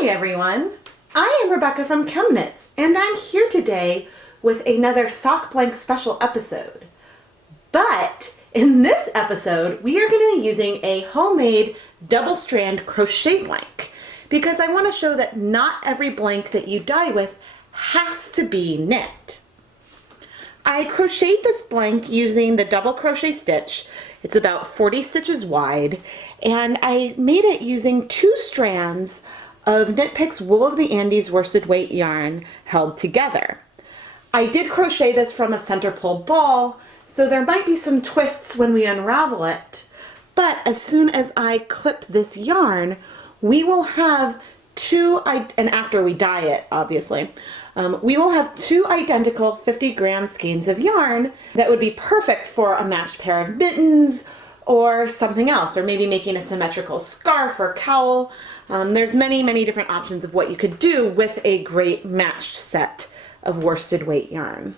Hi everyone, I am Rebecca from ChemKnits and I'm here today with another sock blank special episode. But in this episode we are going to be using a homemade double strand crochet blank because I want to show that not every blank that you dye with has to be knit. I crocheted this blank using the double crochet stitch. It's about 40 stitches wide, and I made it using 2 strands of Knit Picks Wool of the Andes worsted weight yarn held together. I did crochet this from a center pull ball, so there might be some twists when we unravel it, but as soon as I clip this yarn, we will have and after we dye it, obviously, we will have 2 identical 50-gram skeins of yarn that would be perfect for a matched pair of mittens or something else, or maybe making a symmetrical scarf or cowl. There's many different options of what you could do with a great matched set of worsted weight yarn.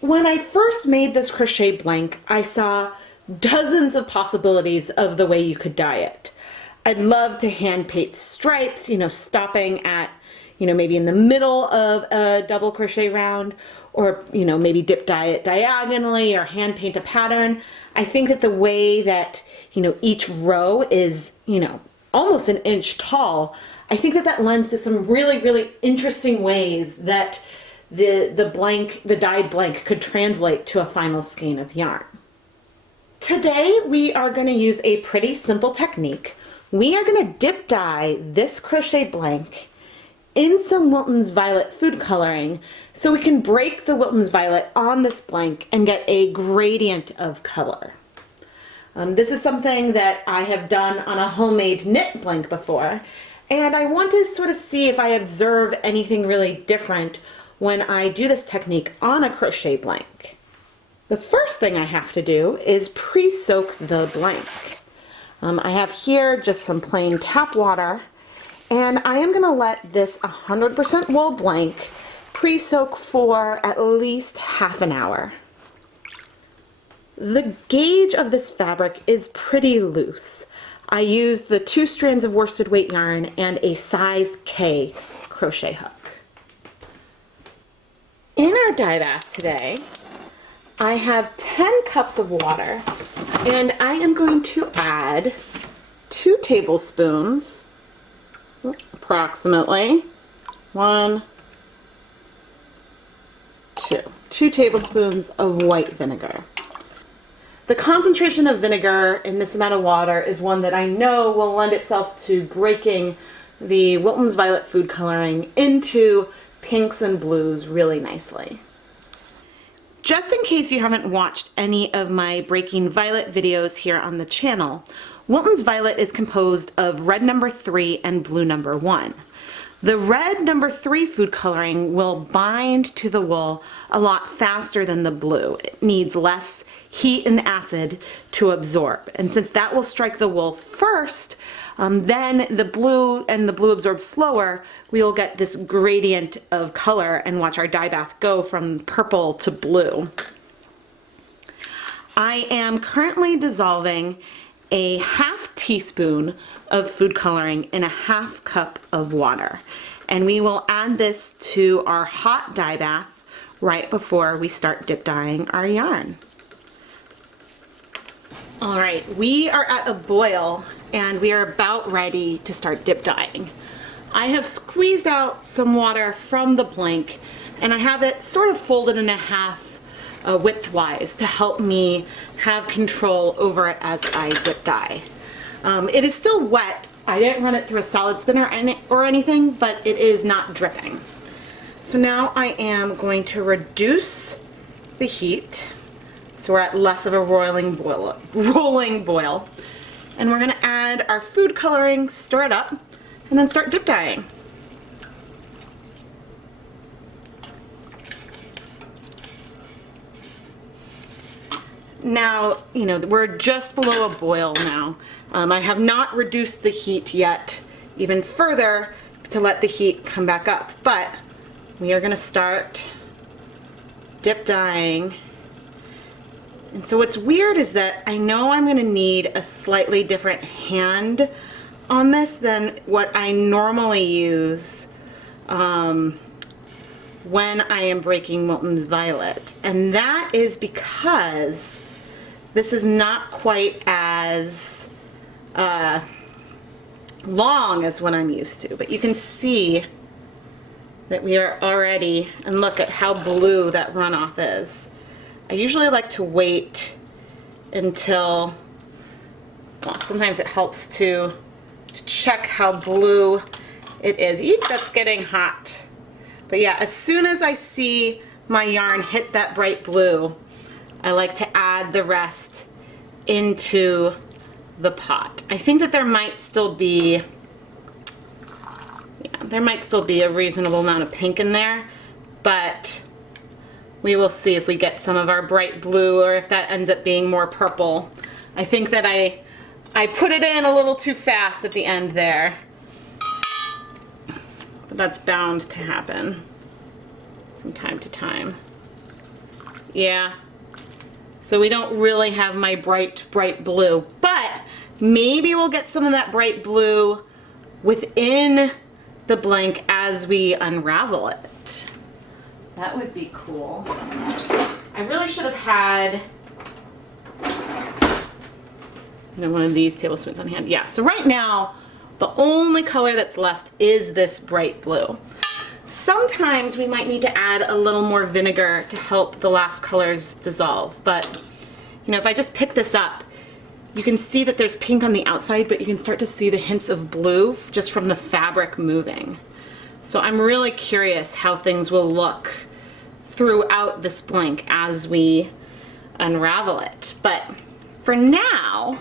When I first made this crochet blank, I saw dozens of possibilities of the way you could dye it. I'd love to hand paint stripes, stopping at, maybe in the middle of a double crochet round, or, maybe dip dye it diagonally or hand paint a pattern. I think that the way that, each row is, almost an inch tall, I think that that lends to some really interesting ways that the dyed blank could translate to a final skein of yarn. Today we are going to use a pretty simple technique. We are going to dip dye this crochet blank in some Wilton's Violet food coloring so we can break the Wilton's Violet on this blank and get a gradient of color. This is something that I have done on a homemade knit blank before, and I want to sort of see if I observe anything really different when I do this technique on a crochet blank. The first thing I have to do is pre-soak the blank. I have here just some plain tap water, and I am going to let this 100% wool blank pre-soak for at least half an hour. The gauge of this fabric is pretty loose. I used the 2 strands of worsted weight yarn and a size K crochet hook. In our dye bath today, I have 10 cups of water, and I am going to add 2 tablespoons, approximately, 1, 2 tablespoons of white vinegar. The concentration of vinegar in this amount of water is one that I know will lend itself to breaking the Wilton's Violet food coloring into pinks and blues really nicely. Just in case you haven't watched any of my Breaking Violet videos here on the channel, Wilton's Violet is composed of red number 3 and blue number 1. The red number 3 food coloring will bind to the wool a lot faster than the blue. It needs less heat and acid to absorb, and since that will strike the wool first, then the blue absorbs slower, we will get this gradient of color and watch our dye bath go from purple to blue. I am currently dissolving a half teaspoon of food coloring in a half cup of water, and we will add this to our hot dye bath right before we start dip dyeing our yarn. All right, we are at a boil and we are about ready to start dip dyeing. I have squeezed out some water from the blank and I have it sort of folded in a half widthwise to help me have control over it as I dip dye. It is still wet. I didn't run it through a solid spinner or anything, but it is not dripping. So now I am going to reduce the heat so we're at less of a rolling boil. And we're going to add our food coloring, stir it up, and then start dip dyeing. Now, we're just below a boil now. I have not reduced the heat yet even further to let the heat come back up, but we are going to start dip dyeing. And so what's weird is that I know I'm going to need a slightly different hand on this than what I normally use when I am breaking Wilton's Violet. And that is because this is not quite as long as what I'm used to. But you can see that we are already, and look at how blue that runoff is. I usually like to wait until, well, sometimes it helps to check how blue it is. Eek, that's getting hot. But yeah, as soon as I see my yarn hit that bright blue, I like to add the rest into the pot. I think that there might still be, there might still be a reasonable amount of pink in there, but we will see if we get some of our bright blue or if that ends up being more purple. I think that I put it in a little too fast at the end there, but that's bound to happen from time to time. Yeah, so we don't really have my bright blue, but maybe we'll get some of that bright blue within the blank as we unravel it. That would be cool. I really should have had, one of these tablespoons on hand. Yeah, so right now, the only color that's left is this bright blue. Sometimes we might need to add a little more vinegar to help the last colors dissolve, but if I just pick this up, you can see that there's pink on the outside, but you can start to see the hints of blue just from the fabric moving. So I'm really curious how things will look throughout this blank as we unravel it. But for now,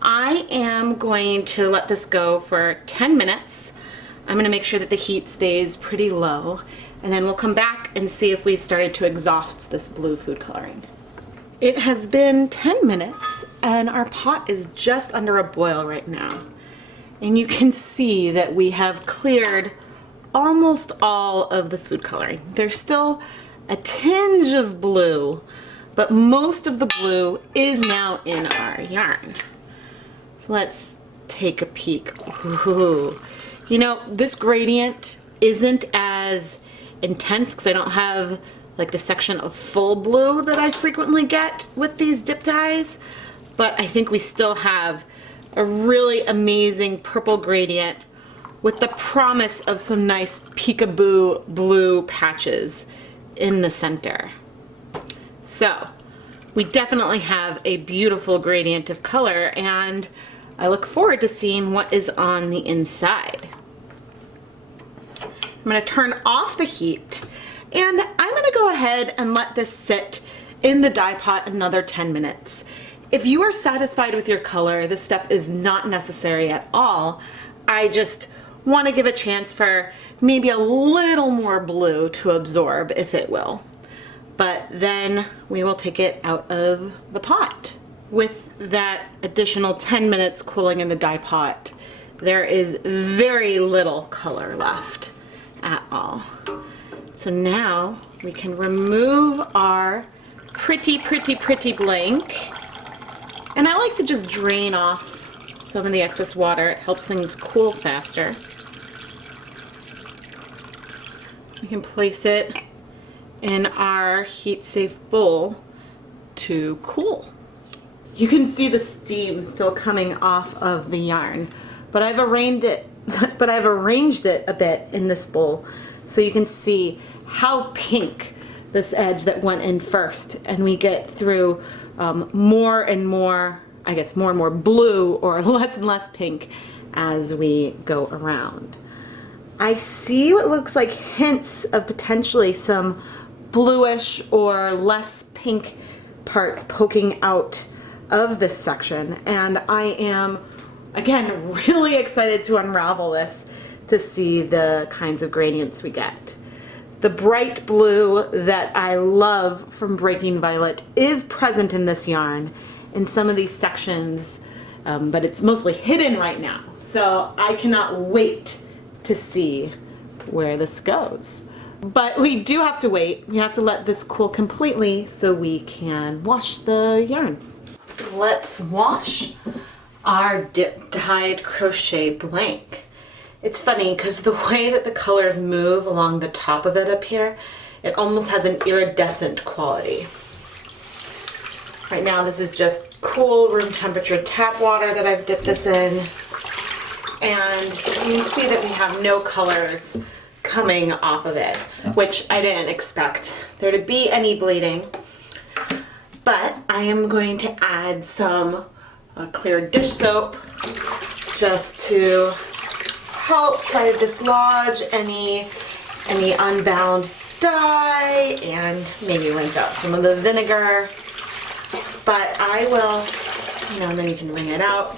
I am going to let this go for 10 minutes. I'm going to make sure that the heat stays pretty low, and then we'll come back and see if we've started to exhaust this blue food coloring. It has been 10 minutes and our pot is just under a boil right now. And you can see that we have cleared almost all of the food coloring. There's still a tinge of blue, but most of the blue is now in our yarn. So let's take a peek. Ooh. This gradient isn't as intense because I don't have like the section of full blue that I frequently get with these dip dyes, but I think we still have a really amazing purple gradient with the promise of some nice peekaboo blue patches in the center. So we definitely have a beautiful gradient of color, and I look forward to seeing what is on the inside. I'm going to turn off the heat, and I'm going to go ahead and let this sit in the dye pot another 10 minutes. If you are satisfied with your color, this step is not necessary at all. I just want to give a chance for maybe a little more blue to absorb, if it will. But then we will take it out of the pot. With that additional 10 minutes cooling in the dye pot, there is very little color left at all. So now we can remove our pretty blank. And I like to just drain off some of the excess water. It helps things cool faster. We can place it in our heat-safe bowl to cool. You can see the steam still coming off of the yarn, but I've arranged it a bit in this bowl so you can see how pink this edge that went in first, and we get through more and more, I guess more and more blue or less and less pink as we go around. I see what looks like hints of potentially some bluish or less pink parts poking out of this section, and I am again really excited to unravel this to see the kinds of gradients we get. The bright blue that I love from Breaking Violet is present in this yarn in some of these sections, but it's mostly hidden right now, so I cannot wait to see where this goes. But we do have to wait. We have to let this cool completely so we can wash the yarn. Let's wash our dip dyed crochet blank. It's funny because the way that the colors move along the top of it up here, it almost has an iridescent quality. Right now this is just cool room temperature tap water that I've dipped this in. And you can see that we have no colors coming off of it, which I didn't expect there to be any bleeding. But I am going to add some clear dish soap just to help try to dislodge any unbound dye and maybe rinse out some of the vinegar. But I will, and then you can wring it out.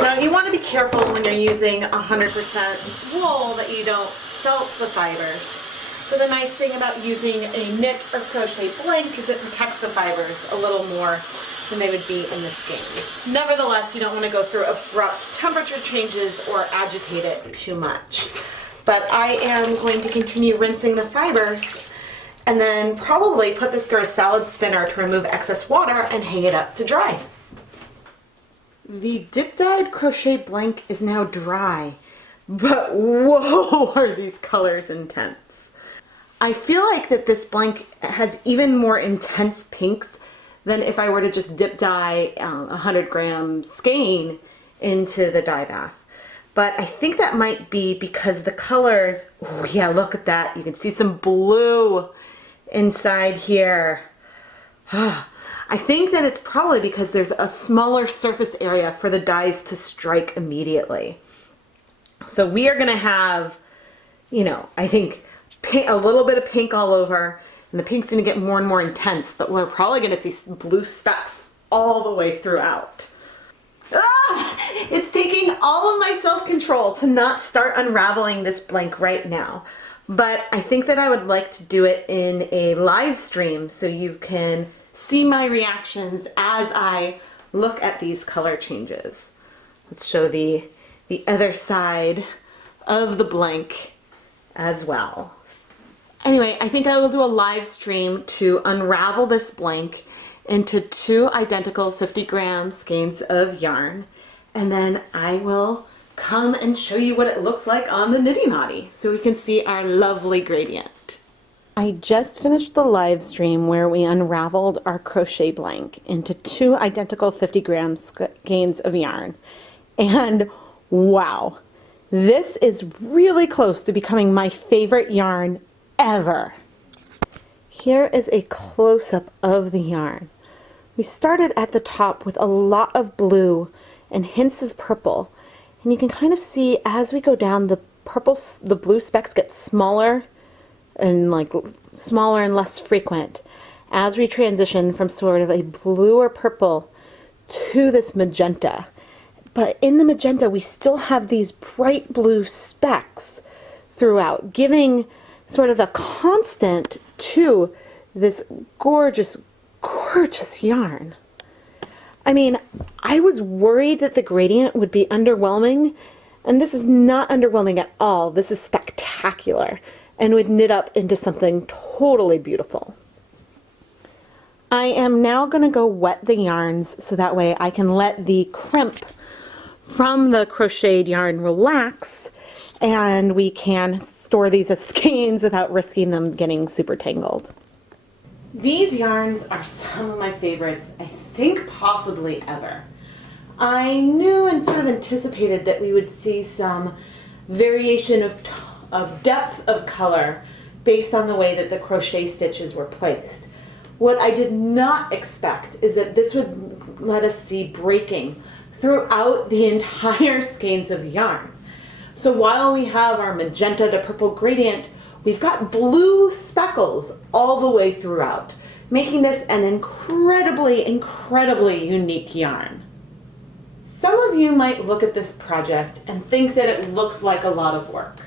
Now you want to be careful when you're using 100% wool that you don't felt the fibers. So the nice thing about using a knit or crochet blank is it protects the fibers a little more than they would be in the skein. Nevertheless, you don't want to go through abrupt temperature changes or agitate it too much. But I am going to continue rinsing the fibers and then probably put this through a salad spinner to remove excess water and hang it up to dry. The dip dyed crochet blank is now dry, but whoa, are these colors intense. I feel like that this blank has even more intense pinks than if I were to just dip dye 100 gram skein into the dye bath. But I think that might be because the colors, oh yeah, look at that. You can see some blue inside here. I think that it's probably because there's a smaller surface area for the dyes to strike immediately. So we are gonna have, I think a little bit of pink all over, and the pink's gonna get more and more intense, but we're probably gonna see blue specks all the way throughout. It's taking all of my self-control to not start unraveling this blank right now. But I think that I would like to do it in a live stream so you can see my reactions as I look at these color changes. Let's show the other side of the blank as well. Anyway, I think I will do a live stream to unravel this blank into 2 identical 50 gram skeins of yarn, and then I will come and show you what it looks like on the Nitty Knotty so we can see our lovely gradient. I just finished the live stream where we unraveled our crochet blank into 2 identical 50 gram skeins of yarn, and wow, this is really close to becoming my favorite yarn ever. Here is a close-up of the yarn. We started at the top with a lot of blue and hints of purple, and you can kind of see as we go down the blue specks get smaller and less frequent as we transition from sort of a blue or purple to this magenta. But in the magenta we still have these bright blue specks throughout, giving sort of a constant to this gorgeous, gorgeous yarn. I mean, I was worried that the gradient would be underwhelming, and this is not underwhelming at all. This is spectacular and would knit up into something totally beautiful. I am now going to go wet the yarns so that way I can let the crimp from the crocheted yarn relax and we can store these as skeins without risking them getting super tangled. These yarns are some of my favorites, I think possibly ever. I knew and sort of anticipated that we would see some variation of depth of color based on the way that the crochet stitches were placed. What I did not expect is that this would let us see breaking throughout the entire skeins of yarn. So while we have our magenta to purple gradient, we've got blue speckles all the way throughout, making this an incredibly, incredibly unique yarn. Some of you might look at this project and think that it looks like a lot of work.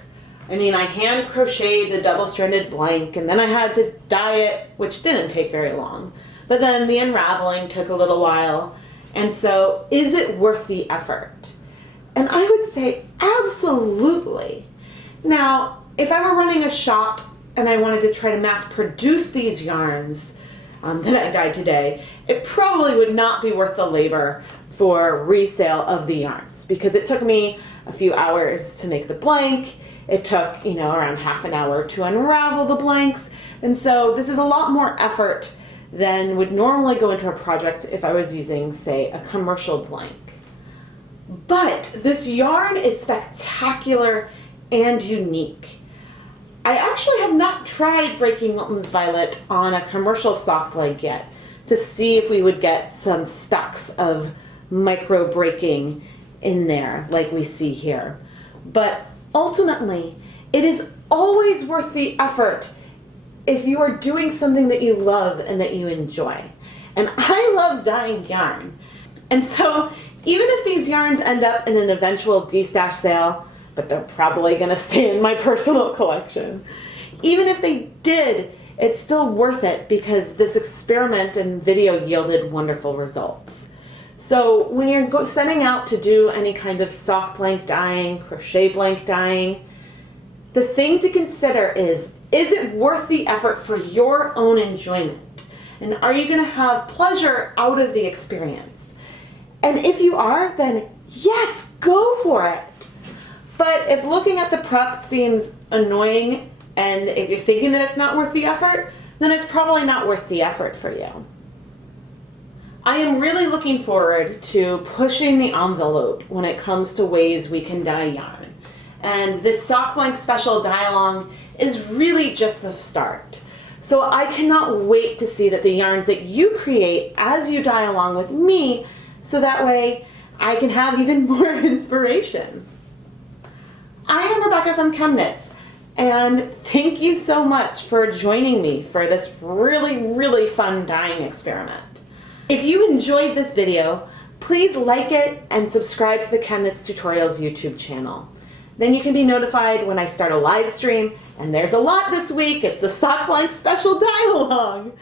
I mean, I hand crocheted the double-stranded blank and then I had to dye it, which didn't take very long. But then the unraveling took a little while. And so, is it worth the effort? And I would say absolutely. Now, if I were running a shop and I wanted to try to mass produce these yarns, that I dyed today, it probably would not be worth the labor for resale of the yarns, because it took me a few hours to make the blank. It took, around half an hour to unravel the blanks. And so this is a lot more effort than would normally go into a project if I was using, say, a commercial blank. But this yarn is spectacular and unique. I actually have not tried breaking Wilton's Violet on a commercial sock blank yet to see if we would get some specks of micro breaking in there like we see here. But ultimately, it is always worth the effort if you are doing something that you love and that you enjoy. And I love dyeing yarn. And so even if these yarns end up in an eventual destash sale, but they're probably going to stay in my personal collection, even if they did, it's still worth it because this experiment and video yielded wonderful results. So when you're setting out to do any kind of sock blank dyeing, crochet blank dyeing, the thing to consider is it worth the effort for your own enjoyment? And are you going to have pleasure out of the experience? And if you are, then yes, go for it. But if looking at the prep seems annoying, and if you're thinking that it's not worth the effort, then it's probably not worth the effort for you. I am really looking forward to pushing the envelope when it comes to ways we can dye yarn. And this sock blank special dye along is really just the start. So I cannot wait to see that the yarns that you create as you dye along with me, so that way I can have even more inspiration. I am Rebecca from ChemKnits, and thank you so much for joining me for this really fun dyeing experiment. If you enjoyed this video, please like it and subscribe to the ChemKnits Tutorials YouTube channel. Then you can be notified when I start a live stream, and there's a lot this week. It's the Sock Blank Special Dye Along.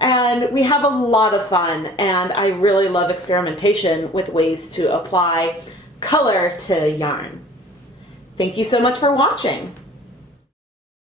And we have a lot of fun, and I really love experimentation with ways to apply color to yarn. Thank you so much for watching.